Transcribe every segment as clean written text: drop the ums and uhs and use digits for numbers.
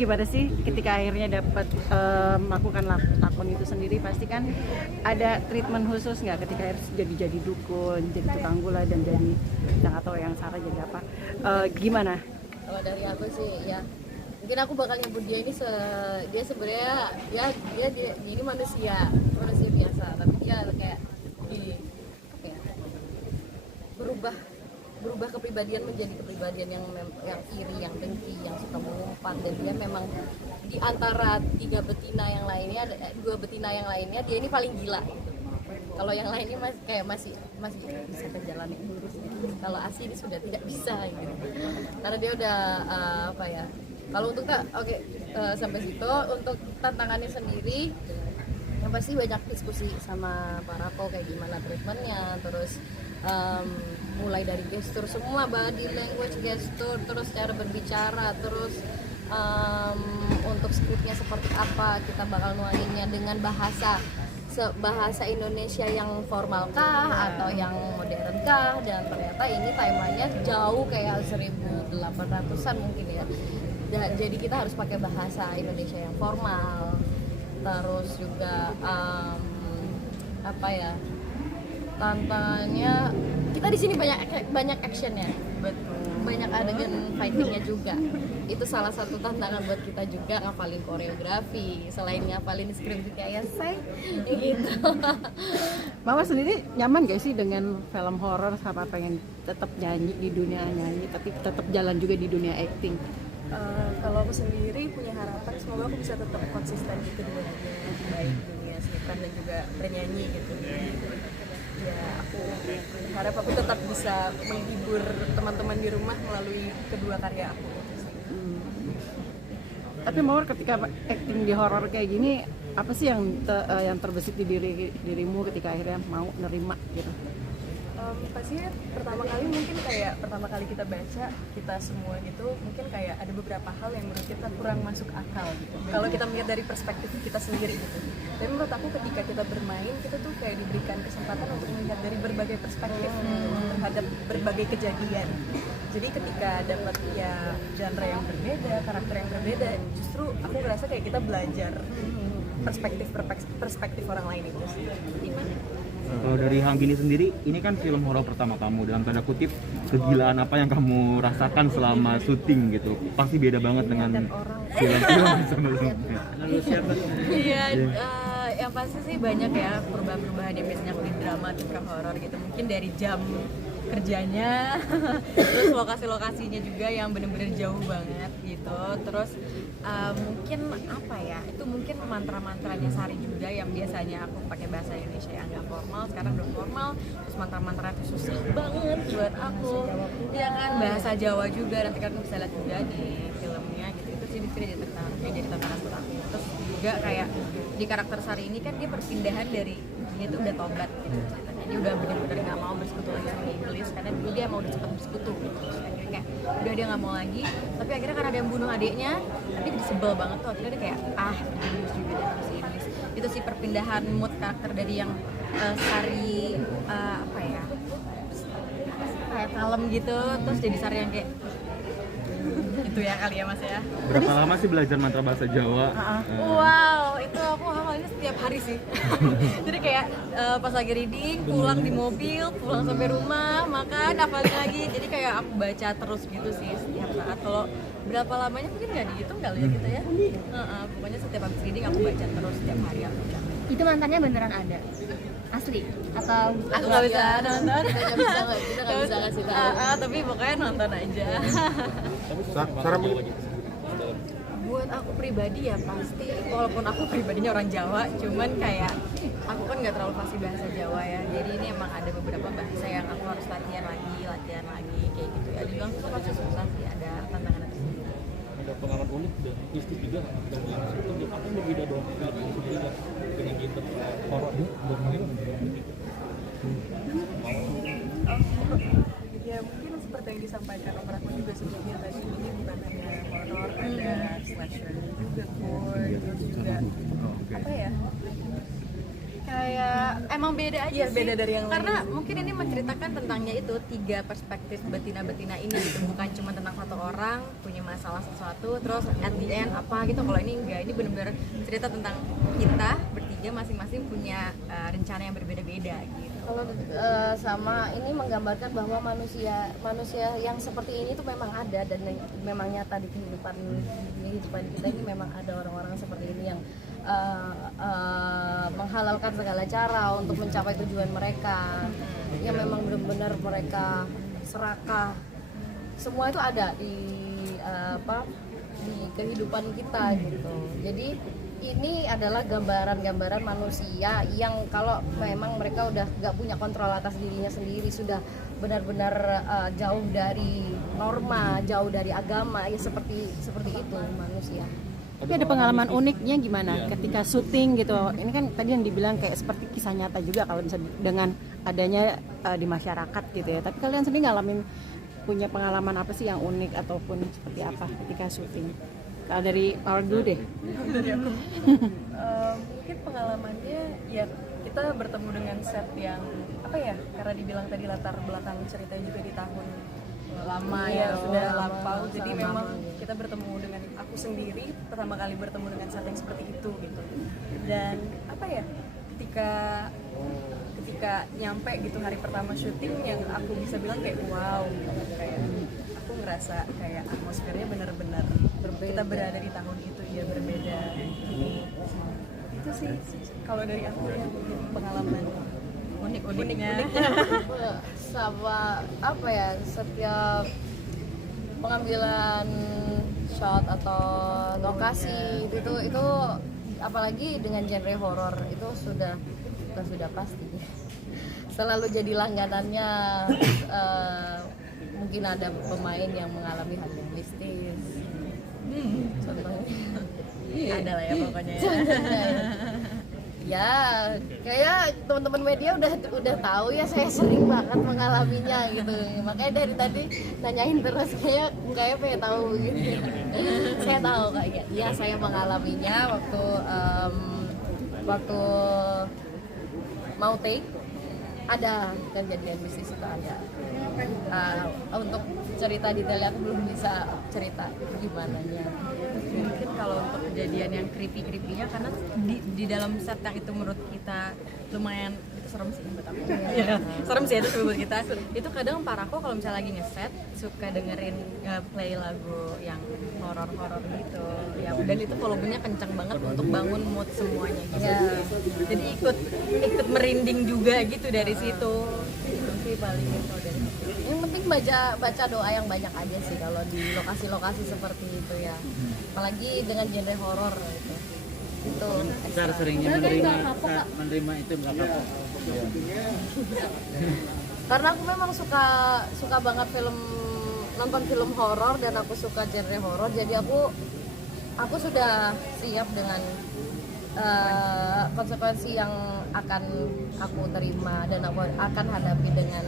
gimana sih ketika akhirnya dapat melakukan lakon itu sendiri? Pasti kan ada treatment khusus nggak ketika harus jadi dukun, jadi tukang gula, dan jadi yang atau yang Sarah jadi apa? Gimana? Kalau dari aku sih ya mungkin aku bakal nyebut dia ini dia sebenarnya ya dia ini manusia biasa, tapi dia kayak di apa ya, berubah kepribadian menjadi kepribadian yang iri, yang dengki, yang suka mengumpat, dan dia memang di antara dua betina yang lainnya dia ini paling gila gitu. Kalau yang lainnya masih bisa berjalan yang lurus gitu. Kalau Asi ini sudah tidak bisa gitu. Karena dia udah apa ya? Kalau untuk sampai situ untuk tantangannya sendiri yang pasti banyak diskusi sama para Rako kayak gimana treatmentnya, terus mulai dari gestur semua, body language, gestur, terus cara berbicara, terus untuk skripnya seperti apa, kita bakal nuanginnya dengan bahasa Indonesia yang formal kah atau yang modern kah, dan ternyata ini timelinenya jauh kayak 1800-an mungkin ya. Jadi kita harus pakai bahasa Indonesia yang formal, terus juga apa ya, tantangannya kita di sini banyak actionnya, banyak adegan fightingnya juga. Itu salah satu tantangan buat kita juga, ngapalin koreografi selain ngapalin skrip kayak saya gitu. Mama sendiri nyaman gak sih dengan film horor, sama pengen tetap nyanyi di dunia nyanyi tapi tetap jalan juga di dunia acting? Kalau aku sendiri punya harapan semoga aku bisa tetap konsisten di keduanya, baik dunia seni peran dan juga bernyanyi gitu. Ya aku harap aku tetap bisa menghibur teman-teman di rumah melalui kedua karya aku. Tapi Mawar, ketika acting di horor kayak gini, apa sih yang terbesit di dirimu ketika akhirnya mau nerima gitu? Pastinya pertama kali kita baca, kita semua gitu, mungkin kayak ada beberapa hal yang menurut kita kurang masuk akal gitu. Kalau kita melihat dari perspektif kita sendiri gitu. Tapi menurut aku ketika kita bermain, kita tuh kayak diberikan kesempatan untuk melihat dari berbagai perspektif terhadap berbagai kejadian. Jadi ketika dapat ya genre yang berbeda, karakter yang berbeda, justru aku ngerasa kayak kita belajar perspektif orang lain itu sih. Gimana? Kalau dari Hanggini sendiri, ini kan film horor pertama kamu, dalam tanda kutip kegilaan apa yang kamu rasakan selama syuting gitu? Pasti beda banget dengan film-film sebelumnya. Lalu siapa? Iya, yang pasti sih banyak ya perubahan-perubahan yang biasanya aku di drama atau ke horor gitu. Mungkin dari jam kerjanya, terus lokasi-lokasinya juga yang bener-bener jauh banget gitu. Terus mungkin apa ya, itu mungkin mantra-mantranya Sari juga yang biasanya aku pakai bahasa Indonesia yang nggak formal, sekarang udah formal. Terus mantra-mantra itu susah banget buat aku, ya kan, bahasa Jawa juga, nanti kan bisa lihat juga di filmnya gitu. Itu sih jadi tantangan buat aku. Terus juga kayak di karakter Sari ini kan dia perpindahan dari dia tuh udah tobat gitu, jadi udah bener-bener nggak mau bersekutu lagi sama iblis, karena dulu dia mau cepet bersekutu gitu. Terus akhirnya kayak udah dia nggak mau lagi, tapi akhirnya karena ada yang bunuh adiknya, tapi dia sebel banget tuh, akhirnya dia kayak iblis juga deh si iblis. Itu sih perpindahan mood karakter dari yang Sari apa ya, kayak kalem gitu, terus jadi Sari yang kayak itu ya kali ya Mas ya. Berapa lama sih belajar mantra bahasa Jawa? Wow, itu aku hafalnya setiap hari sih. Jadi kayak pas lagi reading, pulang di mobil, pulang sampai rumah, makan, hafalin lagi. Jadi kayak aku baca terus gitu sih setiap saat. Kalau berapa lamanya mungkin nggak dihitung kali ya kita ya. Pokoknya setiap habis reading aku baca terus setiap hari aku baca. Itu mantannya beneran ada? Asli? Atau Aku nggak bisa nonton, kita nggak bisa kasih tahu. Tapi pokoknya nonton aja. Buat aku pribadi ya pasti, walaupun aku pribadinya orang Jawa, cuman kayak aku kan nggak terlalu fasih bahasa Jawa ya, jadi ini emang ada beberapa bahasa yang aku harus latihan lagi kayak gitu ya. Dibilang itu pasti susah sih, ada tantangan tersendiri. Ada pengalaman unik dan mistis juga dari syuting, apa yang berbeda dengan film ini sebelumnya dengan genre horor bermain gitu? Ya mungkin seperti yang disampaikan Om Rahman juga sebelumnya tadi, ini bukan hanya horor, ada slasher juga, gore, terus juga apa ya, kayak emang beda aja Iya, sih. beda dari yang Karena mungkin ini menceritakan tentangnya itu 3 perspektif betina-betina ini gitu. Bukan cuma tentang satu orang punya masalah sesuatu terus at the end apa gitu. Kalau ini enggak, ini benar-benar cerita tentang kita bertiga masing-masing punya rencana yang berbeda-beda gitu. Kalau sama ini menggambarkan bahwa manusia yang seperti ini tuh memang ada dan memang nyata di kehidupan kita ini memang ada orang-orang seperti ini yang menghalalkan segala cara untuk mencapai tujuan mereka, yang memang benar-benar mereka serakah. Semua itu ada di di kehidupan kita gitu. Jadi ini adalah gambaran-gambaran manusia yang kalau memang mereka udah gak punya kontrol atas dirinya sendiri, sudah benar-benar jauh dari norma, jauh dari agama, ya seperti itu manusia. Tapi ada pengalaman uniknya gimana ketika syuting gitu? Ini kan tadi yang dibilang kayak seperti kisah nyata juga kalau misalnya dengan adanya di masyarakat gitu ya. Tapi kalian sendiri ngalamin punya pengalaman apa sih yang unik ataupun seperti apa ketika syuting? Kalau dari Mawar dulu deh. Dari aku mungkin pengalamannya ya kita bertemu dengan set yang apa ya, karena dibilang tadi latar belakang ceritanya juga di tahun lama ya, sudah lampau, jadi memang kita bertemu dengan aku sendiri pertama kali bertemu dengan set yang seperti itu gitu. Dan apa ya, ketika nyampe gitu hari pertama syuting, yang aku bisa bilang kayak wow gitu. Kayak aku ngerasa kayak atmosfernya benar-benar berbeda. Kita berada di tahun itu ya berbeda. Itu sih kalau dari aku ya pengalaman unik-uniknya. Sama apa ya, setiap pengambilan shot atau lokasi itu apalagi dengan genre horor itu sudah pasti selalu jadi langganannya. Mungkin ada pemain yang mengalami hal yang mistis, contohnya Ada lah ya pokoknya ya. Ya kayak teman-teman media udah tahu ya, saya sering banget mengalaminya gitu, makanya dari tadi nanyain terus kayak pengen tahu gitu. Saya tahu kayak ya saya mengalaminya waktu mau take, ada kejadian bisnis itu ada. Untuk cerita detailnya aku belum bisa cerita gimana nya. Mungkin kalau untuk kejadian yang creepy-creepynya, karena di dalam set yang itu menurut kita lumayan itu serem sih buat aku. Ya, serem sih itu buat kita. Itu kadang Parako kalau misalnya lagi ngeset suka dengerin play lagu yang horor-horor gitu. Ya, dan itu volumenya kencang banget untuk bangun mood semuanya gitu. Jadi ikut merinding juga gitu dari situ. Itu sih paling info dari aku. Yang penting baca doa yang banyak aja sih kalau di lokasi-lokasi seperti itu ya, apalagi dengan genre horor gitu. Itu Cara seringnya menerima itu nggak kapok. karena aku memang suka banget nonton film horor dan aku suka genre horor, jadi aku sudah siap dengan konsekuensi yang akan aku terima dan aku akan hadapi dengan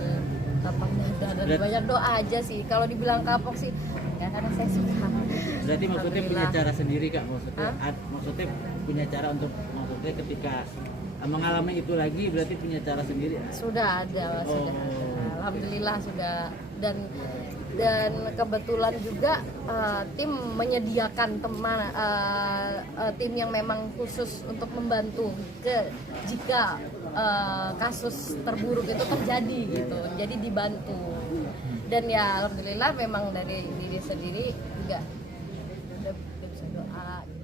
lapang dada dan banyak doa aja sih. Kalau dibilang kapok sih ya karena saya suka. Berarti maksudnya punya cara sendiri Kak, maksudnya punya cara untuk maksudnya ketika mengalami itu lagi berarti punya cara sendiri. Sudah ada. Alhamdulillah sudah, dan kebetulan juga tim menyediakan tim yang memang khusus untuk membantu jika kasus terburuk itu terjadi gitu, jadi dibantu. Dan ya alhamdulillah memang dari diri sendiri juga udah bisa doa gitu.